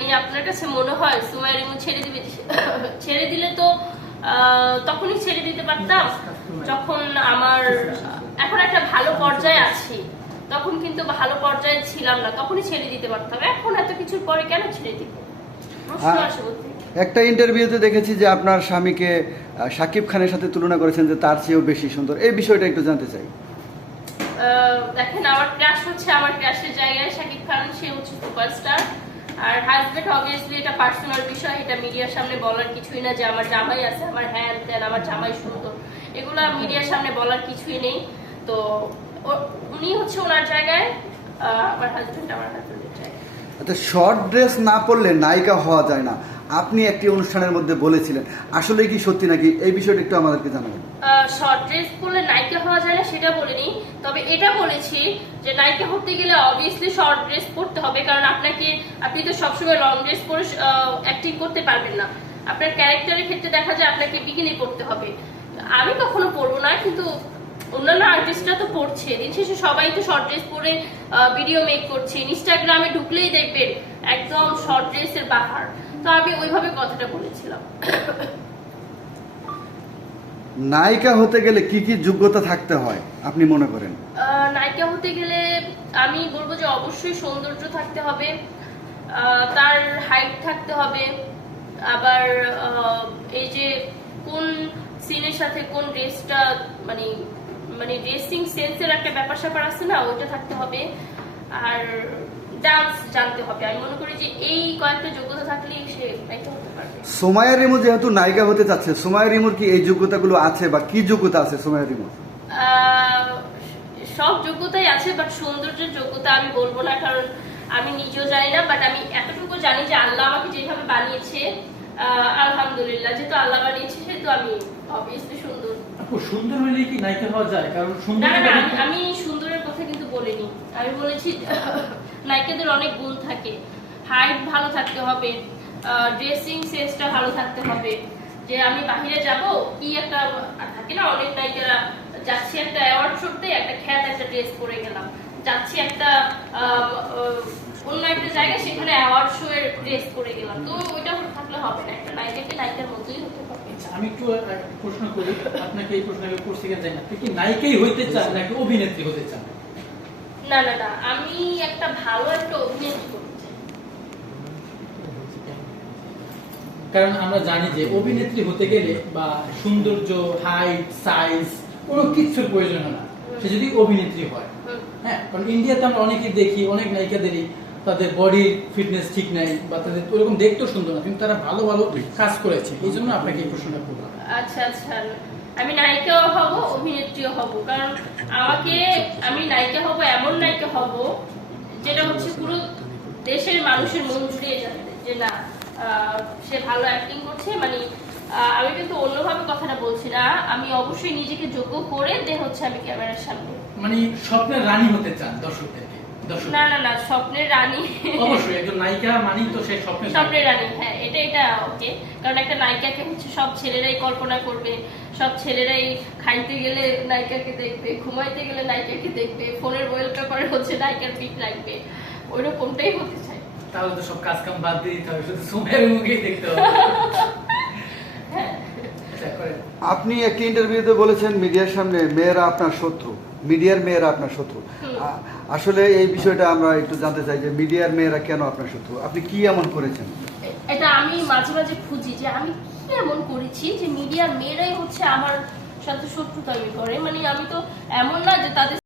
মানে আপনার কাছে মনে হয় সুমাইয়া রিমু ছেড়ে দিবে? ছেড়ে দিলে তো তখনই ছেড়ে দিতে পারতাম যখন আমার এখন একটা ভালো পর্যায়ে আছি। তখন কিন্তু ভালো পর্যায়ে ছিলাম না, তখনই ছেড়ে দিতে পারতাম। এখন এত কিছুর পরে কেন ছেড়ে দিব? প্রশ্ন আসে বলতে। একটা ইন্টারভিউতে দেখেছি যে আপনার স্বামীকে শাকিব খানের সাথে তুলনা করেছেন যে তার চেয়েও বেশি সুন্দর। এই বিষয়টা একটু জানতে চাই। দেখেন, আমার ক্রাশ হচ্ছে আমার ক্রাশের জায়গায় শাকিব খান, সে হচ্ছে সুপারস্টার। আর হাজবেন্ড অবভিয়াসলি এটা পার্সোনাল বিষয়, এটা মিডিয়ার সামনে বলার কিছুই না যে আমার জামাই আছে, আমার হ্যান ত্যান, আমার জামাই সুন্দর, এগুলো মিডিয়ার সামনে বলার কিছুই নেই। তো উনি হচ্ছে ওনার জায়গায়, আমার হাজবেন্ড আমার হাজবেন্ডের জায়গায়। আচ্ছা, শর্ট ড্রেস না পরলে নায়িকা হওয়া যায় না, আপনি একটি অনুষ্ঠানের মধ্যে বলেছিলেন, আসলে কি সত্যি নাকি? এই বিষয়টা একটু আমাদেরকে জানাবেন। শর্ট ড্রেস পরলে নায়িকা হওয়া যায় না সেটা বলিনি, তবে এটা বলেছি যে নায়িকা হতে গেলে অবভিয়াসলি শর্ট ড্রেস পরতে হবে, কারণ আপনি তো সবসময় লং ড্রেস পরে অ্যাক্টিং করতে পারবেন না। আপনার ক্যারেক্টারের ক্ষেত্রে দেখা যায় আপনাকে বিকিনি পরতে হবে। আমি কখনো পরবো না, কিন্তু অন্যান্য আর্টিস্টরা তো পড়ছে। দিন শেষে সবাই তো শর্ট ড্রেস পরে ভিডিও মেক করছে, ইনস্টাগ্রামে ঢুকলেই দেখবেন একদম শর্ট ড্রেসের বাহার। তো আমি ওইভাবে কথাটা বলেছিলাম। নায়িকা হতে গেলে কি কি যোগ্যতা থাকতে হয় আপনি মনে করেন? নায়িকা হতে গেলে আমি বলবো যে অবশ্যই সৌন্দর্য থাকতে হবে, তার হাইট থাকতে হবে, আবার এই যে কোন সিনের সাথে কোন ড্রেসটা মানে মানে ড্রেসিং সেন্সের একটা ব্যাপার স্যাপার আছে না, ওইটা থাকতে হবে। আর ডান্স জানতে হবে। আমি মনে করি যে এই কয়েকটা যোগ্যতা থাকলেই সে নায়িকা হতে পারবে। সুমাইয়া রিমু যেহেতু নায়িকা হতে চাচ্ছে, সুমাইয়া রিমুর কি এই যোগ্যতাগুলো আছে বা কি যোগ্যতা আছে সুমাইয়া রিমুর? সব যোগ্যতাই আছে, বাট সৌন্দর্যের যোগ্যতা আমি বলবো না, কারণ আমি নিজেও জানি না। বাট আমি এতটুকু জানি যে আল্লাহ আমাকে যেভাবে বানিয়েছে, আলহামদুলিল্লাহ, যেহেতু আল্লাহ বানিয়েছে সেহেতু আমি অবভিয়াসলি সুন্দর। সুন্দর হলে কি নায়িকা হওয়া যায়? কারণ সুন্দর না, আমি সুন্দরের কথা কিন্তু বলিনি। আমি বলেছি নায়িকাদের অনেক গুণ থাকে। হাইট ভালো থাকতে হবে, ড্রেসিং সেন্সটা ভালো থাকতে হবে। যে আমি বাহিরে যাব, কি একটা থাকে না, অনেক নায়িকারা যাচ্ছি একটা অ্যাওয়ার্ড শোতে, একটা খ্যাত একটা ড্রেস পরে গেলাম, যাচ্ছি একটা অন্য একটা জায়গায়, সেখানে অ্যাওয়ার্ড শো এর ড্রেস পরে গেলাম। তো ওইটা থাকলে হবে না, একটা নায়িকাকে নায়িকার মতোই হতে হবে। আমি একটু প্রশ্ন করি আপনাকে, এই প্রশ্ন করছি কেন জানি না, আপনি কি নায়িকাই হইতে চান নাকি অভিনেত্রী হতে চান? না, আমি একটা ভালো একটা অভিনেত্রী করতে চাই। কারণ আমরা জানি যে অভিনেত্রী হতে গেলে বা সৌন্দর্য, হাইট, সাইজ কোনো কিছুর প্রয়োজন হয় না, সে যদি অভিনেত্রী হয়। হ্যাঁ, কারণ ইন্ডিয়াতে আমরা অনেকেই দেখি, অনেক নায়িকাদেরই তাদের বডির ফিটনেস ঠিক নাই বা তাদের ওরকম দেখতেও সুন্দর না, কিন্তু তারা ভালো ভালো কাজ করেছে। এই জন্য আপনাকে এই প্রশ্নটা করলাম। আচ্ছা, আমি নায়িকাও হব, অভিনেত্রীও হব, কারণ আমি নায়িকা হব, এমন নায়িকা হব যেটা হচ্ছে পুরো দেশের মানুষের মন জুড়িয়ে যাবে যে না, সে ভালো অ্যাক্টিং করছে। মানে আমি কিন্তু অন্যভাবে কথাটা বলছি না, আমি অবশ্যই নিজেকে যোগ্য করে হচ্ছে আমি ক্যামেরার সামনে। মানে স্বপ্নের রানী হতে চান দর্শকদেরকে? না, স্বপ্নের রানী অবশ্যই একজন নায়িকা মানেই তো সেই স্বপ্নের রানী। হ্যাঁ, এটা ওকে, কারণ একটা নায়িকাকে হচ্ছে সব ছেলেরাই কল্পনা করবে, সব ছেলেরাই খাইতে গেলে নায়িকাকে দেখবে, ঘুমাইতে গেলে নায়িকাকে দেখবে, ফোনের ওয়ালপেপারে হচ্ছে নায়িকার পিক লাগবে, ওইরকমটাই হতে চাই। তাহলে তো সব কাজ কাম বাদ দিয়ে দিতে হবে, শুধু সুমাইয়ার মুখেই দেখতে হবে। আপনি একটি ইন্টারভিউতে বলেছেন মিডিয়ার সামনে মেয়েরা আপনার শত্রু, মিডিয়ার মেয়েরা আপনার শত্রু। আসলে এই বিষয়টা আমরা একটু জানতে চাই যে মিডিয়ার মেয়েরা কেন আপনার শত্রু, আপনি কি এমন করেছেন? এটা আমি মাঝে মাঝে খুঁজি যে আমি কি এমন করেছি যে মিডিয়ার মেয়েরাই হচ্ছে আমার সাথে শত্রুতা করে। মানে আমি তো এমন না যে তাদের